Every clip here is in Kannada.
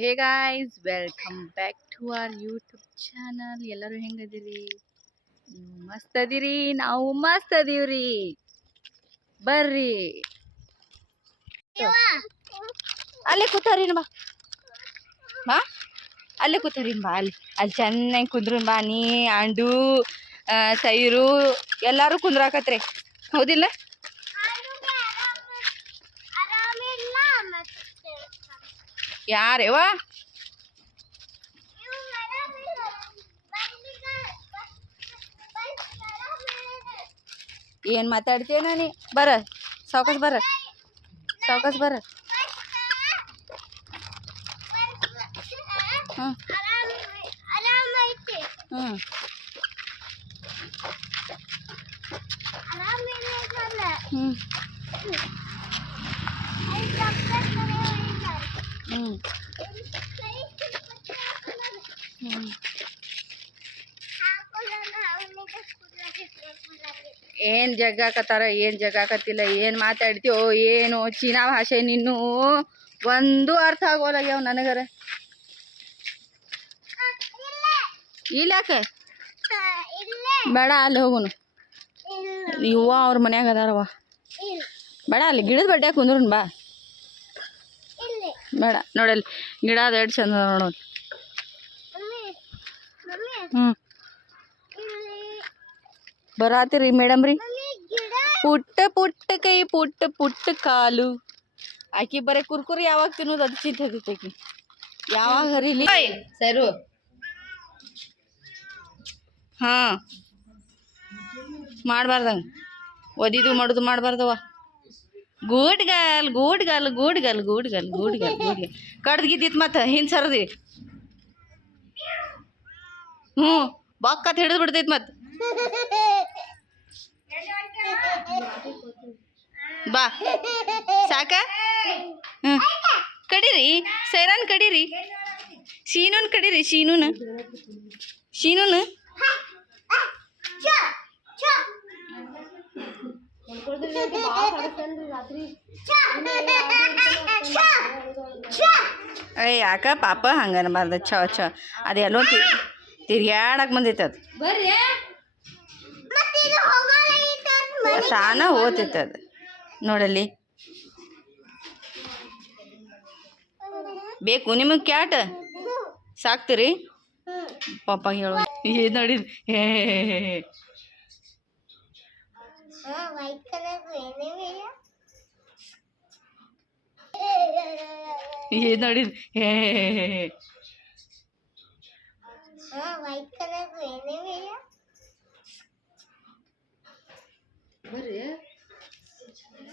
Hey guys, welcome back to our YouTube channel. ಎಲ್ಲರೂ ಹೆಂಗದಿರಿ? ನೀವು ಮಸ್ತ್ ಅದಿರಿ, ನಾವು ಮಸ್ತ್ ಅದೀವ್ರಿ. ಬರ್ರಿ ಅಲ್ಲೇ ಕೂತಾರಿನ್ ಬಾ ಬಾ ಅಲ್ಲೇ ಕೂತಾರಿನ್ ಬಾ. ಅಲ್ಲಿ ಚೆನ್ನಾಗಿ ಕುಂದ್ರನ್ ಬಾ. ನೀ ಆಂಡು ಸೈರು ಎಲ್ಲಾರು ಕುಂದ್ರಾಕತ್ರಿ, ಹೌದಿಲ್ಲ? ಯಾರೇವಾ ಏನ್ ಮಾತಾಡ್ತೀಯ ನಾನಿ? ಬರ ಸಾವ್ಕಾಸ್ ಬರ, ಸಾವ್ಕಾಸ್ ಬರ. ಹ್ಞೂ ಹ್ಞೂ ಹ್ಞೂ ಹ್ಞೂ ಹ್ಞೂ ಏನ್ ಜಗ್ಗಾಕತ್ತಾರ, ಏನ್ ಜಗ್ಗಾಕತ್ತಿಲ್ಲ, ಏನ್ ಮಾತಾಡ್ತೀವೋ ಏನೋ. ಚೀನಾ ಭಾಷೆ ನಿನ್ನೂ ಒಂದು ಅರ್ಥ ಆಗೋಲಾಗ್ಯಾವ ನನಗರ. ಇಲ್ಲಾಕೆ ಬೇಡ, ಅಲ್ಲಿ ಹೋಗುನು. ಇವ್ವ ಅವ್ರ ಮನ್ಯಾಗ ಅದಾರವ. ಬೇಡ, ಅಲ್ಲಿ ಗಿಡದ ಬಡ್ಡ್ಯಾಗ ಕುಂದ್ರನ್ ಬಾ. ಬೇಡ, ನೋಡಲ್ಲಿ ಗಿಡ ಅದು ಎಷ್ಟು ಚಂದ ಅದ ನೋಡೋದು. ಹ್ಞೂ ಬರಾತಿರಿ ಮೇಡಮ್ ರೀ. ಪುಟ್ಟ ಪುಟ್ಟ ಕೈ ಪುಟ್ಟ ಪುಟ್ಟ ಕಾಲು. ಆಕಿ ಬರೀ ಕುರ್ಕುರಿ ಯಾವಾಗ ತಿನ್ನೋದು ಅದು ಚಿಂತೆ ಹತ್ತೈತಿ. ಯಾವಾಗ ಹರಿಲಿ ಸರು. ಹಾಂ ಮಾಡಬಾರ್ದಂಗ ಒದಿದು ಮಾಡೋದು ಮಾಡಬಾರ್ದವ. ಗೂಡ್ ಗಲ್ ಗೂಡ್ ಗಲ್ ಗೂಡ್ ಗಲ್ ಗೂಡ್ ಗಲ್ ಗೂಡ್ ಗಲ್ ಗೂಡ್ ಗಲ್ ಕಡ್ದಿದ್ದಿತ್ತು ಮತ್ತೆ ಹಿಂದೆ ಸರದಿ. ಹ್ಞೂ ಬಕ್ಕತ್ ಹಿಡಿದು ಬಿಡ್ತೈತಿ ಮತ್ತೆ. ಬಾ ಸಾಕ. ಹ್ಞೂ ಕಡೀರಿ ಸೈರಾನ್, ಕಡೀರಿ ಶೀನುನ್ ಕಡೀರಿ. ಶೀನುನ ಶೀನುನ ಅಯ್ಯ ಯಾಕ ಪಾಪ ಹಂಗನಬಾರ್ದ. ಛ ಅದು ಎಲ್ಲೋ ತಿರ್ಗ್ಯಾಡಕ್ಕೆ ಬಂದೈತೆ. ಅದು ತಾನ ಓದ್ತೈತೆ ಅದು. ನೋಡಲ್ಲಿ ಬೇಕು ನಿಮಗೆ ಕ್ಯಾಟ್ ಸಾಕ್ತೀರಿ? ಪಾಪ ಹೇಳು ಏನು ನೋಡಿ. ಏನು ನೋಡಿ. ಬರ್ರಿ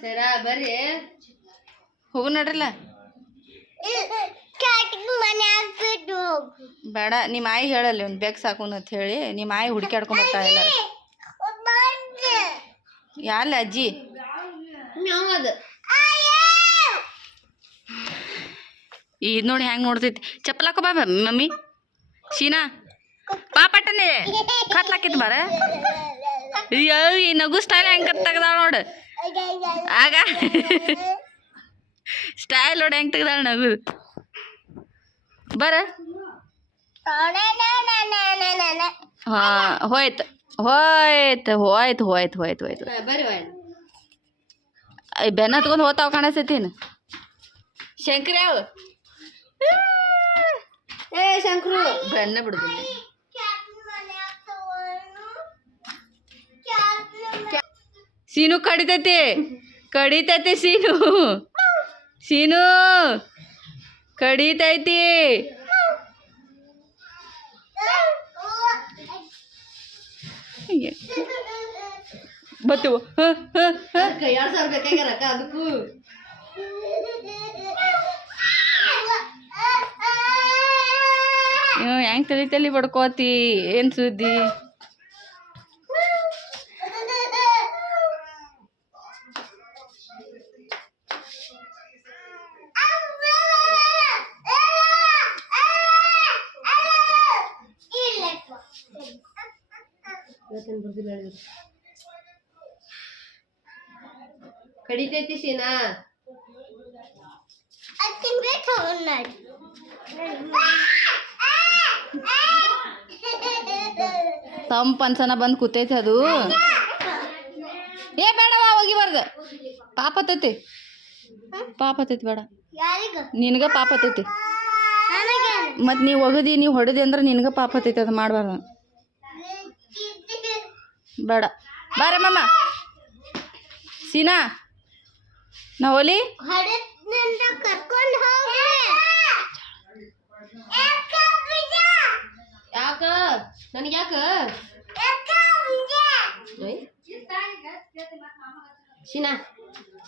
ಸರಾ ಬರ್ರಿ ಹೋಗು ನಡ್ರಲ್ಲ. ಬೇಡ, ನಿಮ್ಮ ಆಯಿ ಹೇಳಲ್ಲಿ ಒಂದು ಬೆಕ್ ಸಾಕೋನು ಅಂತ ಹೇಳಿ. ನಿಮ್ಮ ಆಯಿ ಹುಡುಕ್ಯಾಡ್ಕೊಂಡ್ ಬರ್ತಾಳೆ ಎಲ್ಲಾರು. ಯಾಲ್ಲ ಅಜ್ಜಿ ಅದು ಇದು ನೋಡಿ ಹೆಂಗೆ ನೋಡ್ತೈತಿ. ಚಪ್ಪಲ್ ಹಾಕೋ ಬಾ ಮಮ್ಮಿ. ಶೀನಾ ಬಾ ಪಟ್ಟನೆ ಕತ್ಲಾಕಿತ್ತು ಬಾರ. ಅಯ್ಯೋ ಈ ನಗು ಸ್ಟೈಲ್ ಹೆಂಗೆ ತೆಗ್ದಾಳ ನೋಡು. ಆಗ ಸ್ಟೈಲ್ ನೋಡಿ ಹೆಂಗೆ ತೆಗ್ದಾಳ ನಗು. ಬರ ಹಾಂ ಹೋಯ್ತು ಹೋಯ್ತು ಹೋಯ್ತು ಹೋಯ್ತು ಹೋಯ್ತು ಹೋಯ್ತು. ಬೆನ್ನ ಹತ್ಕೊಂಡು ಹೋಗ್ತಾವ ಕಾಣಿಸ್ತೈತಿನ. ಶಂಕರ ಯಾವ ಏ ಶಂಕರು ಬೆನ್ನ ಬಿಡುದಿಲ್ಲ. ಸೀನು ಕಡಿತೈತಿ ಕಡಿತೈತಿ. ಸೀನು ಸೀನು ಕಡಿತೈತಿ. ಬತ್ತವು 2,000 ಬೇಕಾಗ್ಯಾರಕ್ಕ ಅದಕ್ಕೂ. ಹೆಂಗೆ ತಲೆ ಬಡ್ಕೋತಿ? ಏನು ಸುದ್ದಿ? ಕಡಿತೈತಿ ಸೀನಾ. ತಂಪು ಅನ್ಸನ ಬಂದು ಕೂತೈತಿ ಅದು. ಏ ಬೇಡವಾ ಹೋಗಿಬಾರ್ದು, ಪಾಪ ಹತ್ತೈತಿ, ಪಾಪ ಹತ್ತೈತಿ, ಬೇಡ ನಿನಗೆ ಪಾಪ ಹತ್ತೈತಿ. ಮತ್ತು ನೀವು ಒಗದಿ ನೀವು ಹೊಡೆದಿ ಅಂದ್ರೆ ನಿನಗೆ ಪಾಪ ಹತ್ತೈತಿ, ಅದು ಮಾಡಬಾರ್ದು, ಬೇಡ. ಬಾರೆ ಮಮ್ಮ ಸೀನಾ, ನಾ ಒಲಿ ಯಾಕ ನನಗೆ ಯಾಕ ಶೀನಾ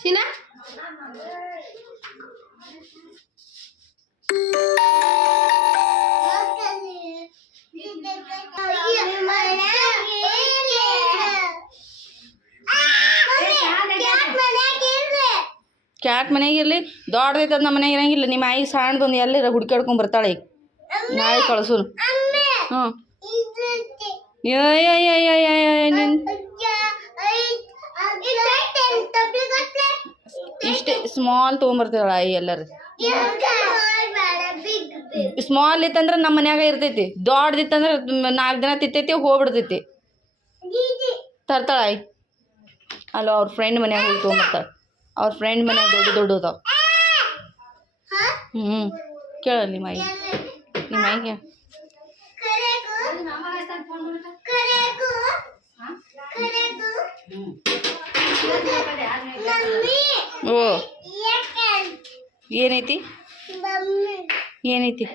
ಶೀನಾ ಕ್ಯಾಟ್ ಮನೆಗೆ ಇರಲಿ, ದೊಡ್ಡದೈತೆ ಅದು ನಮ್ಮ ಮನೆಗೆ ಇರಂಗಿಲ್ಲ. ನಿಮ್ಮ ಆಯಿ ಸಣ್ಣದೊಂದು ಎಲ್ಲರ ಹುಡ್ಕಾಡ್ಕೊಂಡು ಬರ್ತಾಳೆ ಈಗ, ನಾಳೆ ಕಳ್ಸೋನು. ಹ್ಞೂ ಇಷ್ಟೇ ಸ್ಮಾಲ್ ತೊಗೊಂಬರ್ತಾಳ ಆಯಿ ಎಲ್ಲರೂ. ಸ್ಮಾಲ್ ಇತ್ತಂದ್ರೆ ನಮ್ಮ ಮನ್ಯಾಗ ಇರ್ತೈತಿ, ದೊಡ್ಡದಿತ್ತಂದ್ರೆ 4 ದಿನ ತಿತ್ತೈತಿ ಹೋಗ್ಬಿಡ್ತೈತಿ. ತರ್ತಾಳ ಆಯಿ ಅಲ್ಲೋ ಅವ್ರ ಫ್ರೆಂಡ್ ಮನ್ಯಾಗ ಹೋಗಿ ತೊಗೊಂಬರ್ತಾಳೆ. ಅವ್ರ ಫ್ರೆಂಡ್ ಮನ್ಯಾಗ ದೊಡ್ಡ ಅದಾವ. ಕೇಳ ನಿಮ್ಮ ಆಯಿಗೆ ಓ ಏನೈತಿ ಏನೈತಿ